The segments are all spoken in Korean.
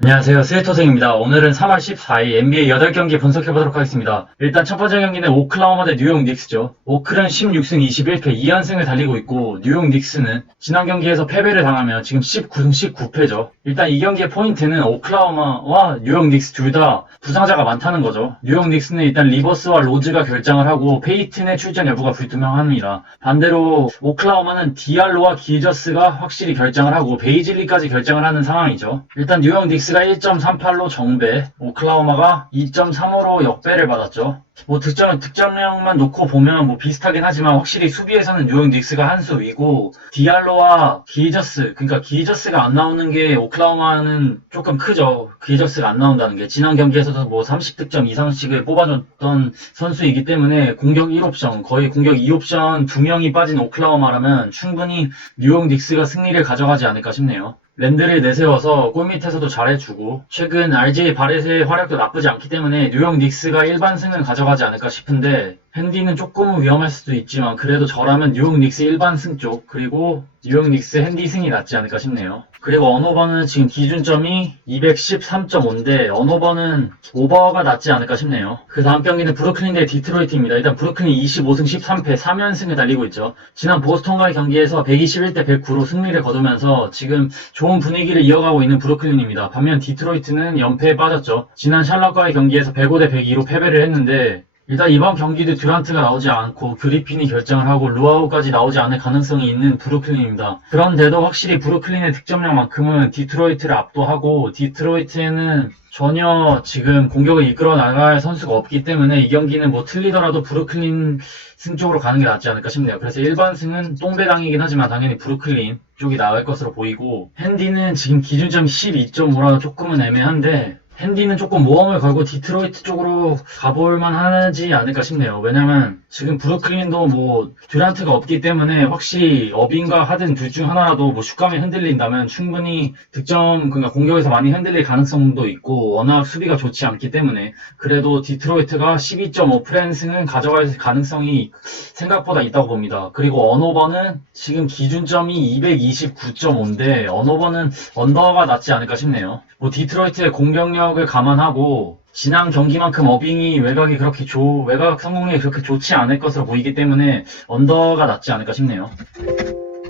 안녕하세요. 스웨토생입니다. 오늘은 3월 14일 NBA 8경기 분석해보도록 하겠습니다. 일단 첫 번째 경기는 오클라호마 대 뉴욕 닉스죠. 오클은 16승 21패 2연승을 달리고 있고 뉴욕 닉스는 지난 경기에서 패배를 당하며 지금 19승 19패죠. 일단 이 경기의 포인트는 오클라호마와 뉴욕 닉스 둘 다 부상자가 많다는 거죠. 뉴욕 닉스는 일단 리버스와 로즈가 결장을 하고 페이튼의 출전 여부가 불투명합니다. 반대로 오클라호마는 디알로와 기저스가 확실히 결장을 하고 베이즐리까지 결장을 하는 상황이죠. 일단 뉴욕 닉스가 1.38로 정배, 오클라호마가 2.35로 역배를 받았죠. 득점력만 놓고 보면 비슷하긴 하지만 확실히 수비에서는 뉴욕 닉스가 한 수 위고 디알로와 기저스, 그러니까 기저스가 안 나오는 게 오클라호마는 조금 크죠. 기저스가 안 나온다는 게 지난 경기에서도 30득점 이상씩을 뽑아줬던 선수이기 때문에 공격 1옵션, 거의 공격 2옵션 2명이 빠진 오클라호마라면 충분히 뉴욕 닉스가 승리를 가져가지 않을까 싶네요. 랜드를 내세워서 골밑에서도 잘해주고 최근 RJ 바렛의 활약도 나쁘지 않기 때문에 뉴욕 닉스가 일반승을 가져가지 않을까 싶은데 핸디는 조금은 위험할 수도 있지만 그래도 저라면 뉴욕 닉스 일반승 쪽 그리고 뉴욕 닉스 핸디승이 낫지 않을까 싶네요. 그리고 언오버는 지금 기준점이 213.5인데 언오버는 오버가 낫지 않을까 싶네요. 그 다음 경기는 브루클린 대 디트로이트입니다. 일단 브루클린이 25승 13패 3연승을 달리고 있죠. 지난 보스턴과의 경기에서 121대 109로 승리를 거두면서 지금 좋은 분위기를 이어가고 있는 브루클린입니다. 반면 디트로이트는 연패에 빠졌죠. 지난 샬럿과의 경기에서 105대 102로 패배를 했는데 일단 이번 경기도 듀란트가 나오지 않고 그리핀이 결정을 하고 루아우까지 나오지 않을 가능성이 있는 브루클린입니다. 그런데도 확실히 브루클린의 득점력만큼은 디트로이트를 압도하고 디트로이트에는 전혀 지금 공격을 이끌어 나갈 선수가 없기 때문에 이 경기는 틀리더라도 브루클린 승 쪽으로 가는 게 낫지 않을까 싶네요. 그래서 일반 승은 똥배당이긴 하지만 당연히 브루클린 쪽이 나을 것으로 보이고 핸디는 지금 기준점이 12.5라서 조금은 애매한데 핸디는 조금 모험을 걸고 디트로이트 쪽으로 가볼만 하지 않을까 싶네요. 왜냐면 지금 브루클린도 듀란트가 없기 때문에 확실히 어빈과 하든 둘 중 하나라도 슛감이 흔들린다면 충분히 그러니까 공격에서 많이 흔들릴 가능성도 있고 워낙 수비가 좋지 않기 때문에 그래도 디트로이트가 12.5 프랜승은 가져갈 가능성이 생각보다 있다고 봅니다. 그리고 언오버는 지금 기준점이 229.5인데 언오버는 언더가 낫지 않을까 싶네요. 디트로이트의 공격력을 감안하고 지난 경기만큼 어빙이 외곽 성공률이 그렇게 좋지 않을 것으로 보이기 때문에 언더가 낫지 않을까 싶네요.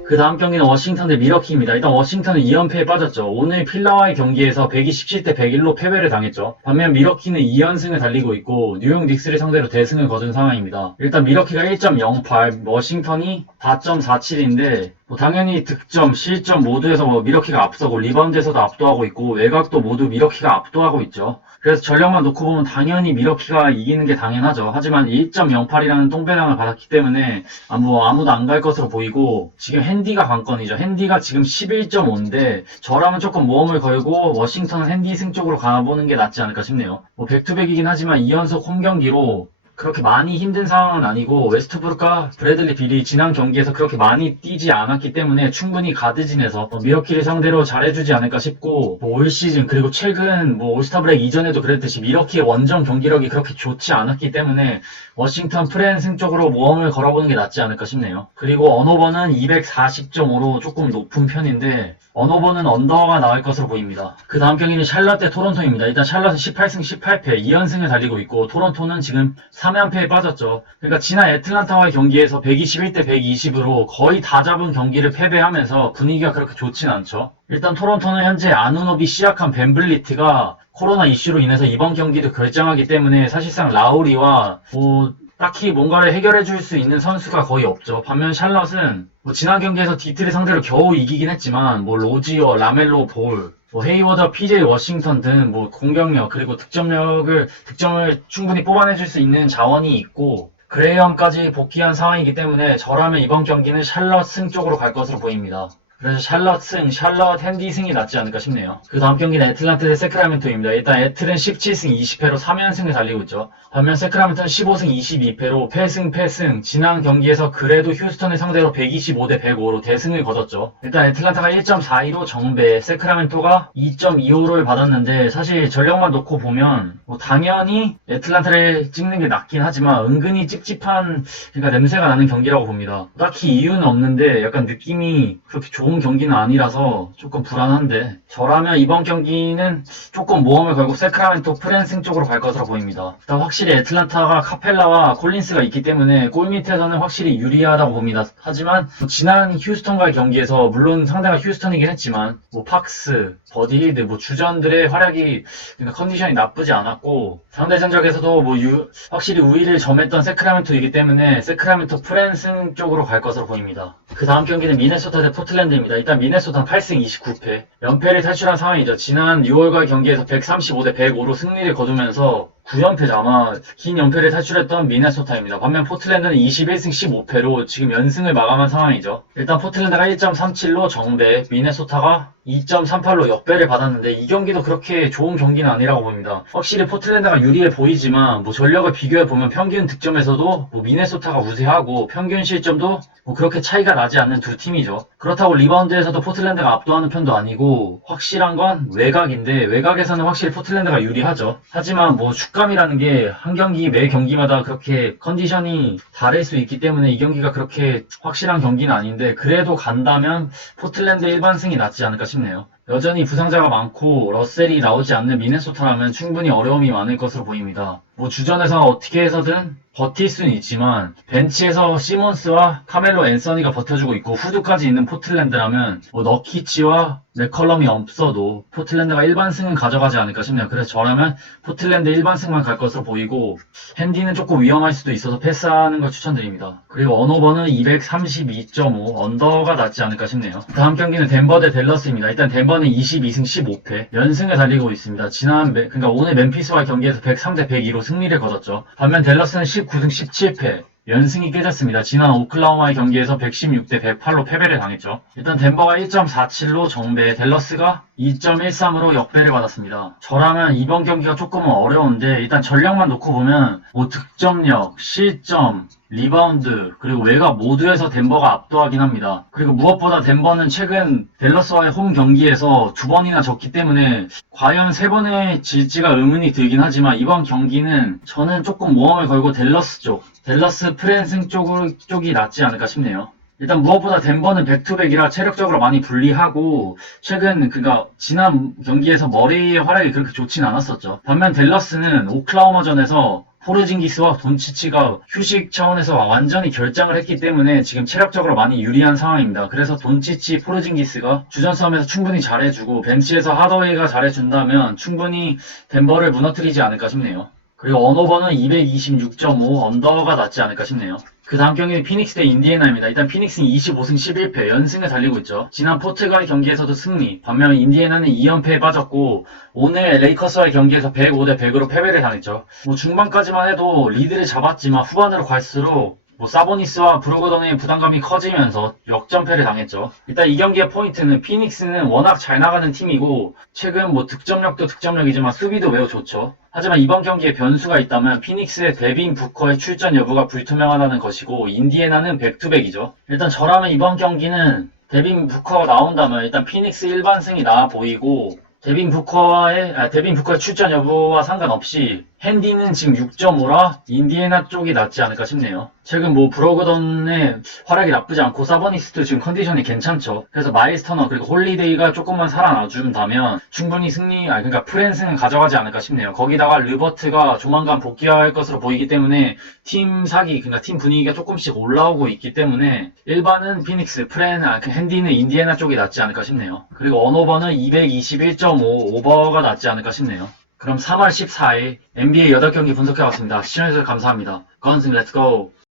그 다음 경기는 워싱턴 대 미러키입니다. 일단 워싱턴은 2연패에 빠졌죠. 오늘 필라와의 경기에서 127대 101로 패배를 당했죠. 반면 미러키는 2연승을 달리고 있고 뉴욕 닉스를 상대로 대승을 거둔 상황입니다. 일단 미러키가 1.08, 워싱턴이 4.47인데 당연히 득점, 실점 모두에서 미러키가 앞서고 리바운드에서도 압도하고 있고 외곽도 모두 미러키가 압도하고 있죠. 그래서 전력만 놓고 보면 당연히 미러키가 이기는 게 당연하죠. 하지만 1.08이라는 똥배당을 받았기 때문에 아무도 안 갈 것으로 보이고 지금 핸디가 관건이죠. 핸디가 지금 11.5인데 저라면 조금 모험을 걸고 워싱턴은 핸디 승 쪽으로 가보는 게 낫지 않을까 싶네요. 백투백이긴 하지만 2연속 홈경기로 그렇게 많이 힘든 상황은 아니고 웨스트브룩과 브래들리 빌이 지난 경기에서 그렇게 많이 뛰지 않았기 때문에 충분히 가드진에서 미러키를 상대로 잘해주지 않을까 싶고 올 시즌 그리고 최근 올스타 브레이크 이전에도 그랬듯이 미러키의 원정 경기력이 그렇게 좋지 않았기 때문에 워싱턴 프랜승 쪽으로 모험을 걸어보는 게 낫지 않을까 싶네요. 그리고 언오버는 240.5로 조금 높은 편인데 언오버는 언더가 나을 것으로 보입니다. 그 다음 경기는 샬럿 대 토론토입니다. 일단 샬럿은 18승 18패 2연승을 달리고 있고 토론토는 지금 3연패에 빠졌죠. 그러니까 지난 애틀란타와의 경기에서 121대 120으로 거의 다 잡은 경기를 패배하면서 분위기가 그렇게 좋진 않죠. 일단 토론토는 현재 아누노비, 시아캄, 벤블리트가 코로나 이슈로 인해서 이번 경기도 결장하기 때문에 사실상 라우리와 딱히 뭔가를 해결해 줄 수 있는 선수가 거의 없죠. 반면 샬럿은 지난 경기에서 디트를 상대로 겨우 이기긴 했지만 로지어, 라멜로 볼, 헤이워드, PJ 워싱턴 등 공격력 그리고 득점을 충분히 뽑아내줄 수 있는 자원이 있고 그레이엄까지 복귀한 상황이기 때문에 저라면 이번 경기는 샬럿 승 쪽으로 갈 것으로 보입니다. 그래서 샬럿 핸디 승이 낫지 않을까 싶네요. 그 다음 경기는 애틀란타 대 세크라멘토입니다. 일단 애틀은 17승 20패로 3연승을 달리고 있죠. 반면 세크라멘토는 15승 22패로 패승 지난 경기에서 그래도 휴스턴을 상대로 125대 105로 대승을 거뒀죠. 일단 애틀란타가 1.42로 정배, 세크라멘토가 2.25를 받았는데 사실 전력만 놓고 보면 당연히 애틀란타를 찍는 게 낫긴 하지만 은근히 찝찝한 그러니까 냄새가 나는 경기라고 봅니다. 딱히 이유는 없는데 약간 느낌이 그렇게 좋은 좋은 경기는 아니라서 조금 불안한데, 저라면 이번 경기는 조금 모험을 걸고 세크라멘토 프랜승 쪽으로 갈 것으로 보입니다. 일단 확실히 애틀란타가 카펠라와 콜린스가 있기 때문에 골 밑에서는 확실히 유리하다고 봅니다. 하지만 지난 휴스턴과의 경기에서 물론 상대가 휴스턴이긴 했지만 뭐 팍스, 버디 힐드, 뭐 주전들의 활약이 그러니까 컨디션이 나쁘지 않았고 상대 전적에서도 뭐 확실히 우위를 점했던 세크라멘토이기 때문에 세크라멘토 프랜승 쪽으로 갈 것으로 보입니다. 그 다음 경기는 미네소타 대 포틀랜드입니다. 일단 미네소타는 8승 29패 연패를 탈출한 상황이죠. 지난 6월과의 경기에서 135대 105로 승리를 거두면서 9연패죠. 아마 긴 연패를 탈출했던 미네소타입니다. 반면 포틀랜드는 21승 15패로 지금 연승을 마감한 상황이죠. 일단 포틀랜드가 1.37로 정배, 미네소타가 2.38로 역배를 받았는데 이 경기도 그렇게 좋은 경기는 아니라고 봅니다. 확실히 포틀랜드가 유리해 보이지만 뭐 전력을 비교해보면 평균 득점에서도 뭐 미네소타가 우세하고 평균 실점도 뭐 그렇게 차이가 나지 않는 두 팀이죠. 그렇다고 리바운드에서도 포틀랜드가 압도하는 편도 아니고 확실한 건 외곽인데 외곽에서는 확실히 포틀랜드가 유리하죠. 하지만 뭐 축감이라는 게 한 경기 매 경기마다 그렇게 컨디션이 다를 수 있기 때문에 이 경기가 그렇게 확실한 경기는 아닌데 그래도 간다면 포틀랜드 일반승이 낫지 않을까 싶네요. 여전히 부상자가 많고 러셀이 나오지 않는 미네소타라면 충분히 어려움이 많을 것으로 보입니다. 뭐 주전에서 어떻게 해서든 버틸 수는 있지만 벤치에서 시몬스와 카멜로 앤서니가 버텨주고 있고 후드까지 있는 포틀랜드라면 뭐 너키치와 맥컬럼이 없어도 포틀랜드가 일반승은 가져가지 않을까 싶네요. 그래서 저라면 포틀랜드 일반승만 갈 것으로 보이고 핸디는 조금 위험할 수도 있어서 패스하는 걸 추천드립니다. 그리고 언오버는 232.5 언더가 낫지 않을까 싶네요. 다음 경기는 덴버 대 댈러스입니다. 일단 덴버는 22승 15패 연승을 달리고 있습니다. 그러니까 오늘 멤피스와의 경기에서 103대 102로 승리를 거뒀죠. 반면 댈러스는 19승 17패 연승이 깨졌습니다. 지난 오클라호마의 경기에서 116대 108로 패배를 당했죠. 일단 덴버가 1.47로 정배, 댈러스가 2.13으로 역배를 받았습니다. 저라면 이번 경기가 조금은 어려운데 일단 전력만 놓고 보면 뭐 득점력, 실점, 리바운드, 그리고 외곽 모두에서 덴버가 압도하긴 합니다. 그리고 무엇보다 덴버는 최근 댈러스와의 홈 경기에서 2번이나 졌기 때문에 과연 3번의 질지가 의문이 들긴 하지만 이번 경기는 저는 조금 모험을 걸고 댈러스 프랜승 쪽이 낫지 않을까 싶네요. 일단 무엇보다 덴버는 백투백이라 체력적으로 많이 불리하고 최근 지난 경기에서 머레이의 활약이 그렇게 좋진 않았었죠. 반면 댈러스는 오클라호마전에서 포르징기스와 돈치치가 휴식 차원에서 완전히 결장을 했기 때문에 지금 체력적으로 많이 유리한 상황입니다. 그래서 돈치치, 포르징기스가 주전 싸움에서 충분히 잘해주고 벤치에서 하더웨이가 잘해준다면 충분히 덴버를 무너뜨리지 않을까 싶네요. 그리고 언오버는 226.5 언더가 낫지 않을까 싶네요. 그 다음 경기는 피닉스 대 인디애나입니다. 일단 피닉스는 25승 11패 연승을 달리고 있죠. 지난 포트과의 경기에서도 승리, 반면 인디애나는 2연패에 빠졌고 오늘 레이커스와의 경기에서 105대 100으로 패배를 당했죠. 뭐 중반까지만 해도 리드를 잡았지만 후반으로 갈수록 사보니스와 브로거던의 부담감이 커지면서 역전패를 당했죠. 일단 이 경기의 포인트는 피닉스는 워낙 잘 나가는 팀이고 최근 득점력도 득점력이지만 수비도 매우 좋죠. 하지만 이번 경기에 변수가 있다면 피닉스의 데빈 부커의 출전 여부가 불투명하다는 것이고 인디애나는 백투백이죠. 일단 저라면 이번 경기는 데빈 부커가 나온다면 일단 피닉스 일반승이 나아 보이고 데빈 부커의 출전 여부와 상관없이 핸디는 지금 6.5라 인디애나 쪽이 낫지 않을까 싶네요. 최근 브로그던의 활약이 나쁘지 않고 사보니스도 지금 컨디션이 괜찮죠. 그래서 마일스 터너 그리고 홀리데이가 조금만 살아나준다면 충분히 프랜승은 가져가지 않을까 싶네요. 거기다가 르버트가 조만간 복귀할 것으로 보이기 때문에 팀 분위기가 조금씩 올라오고 있기 때문에 일반은 피닉스, 핸디는 인디애나 쪽이 낫지 않을까 싶네요. 그리고 언오버는 221.5 오버가 낫지 않을까 싶네요. 그럼 3월 14일 NBA 8경기 분석해봤습니다. 시청해주셔서 감사합니다. 건승 렛츠고!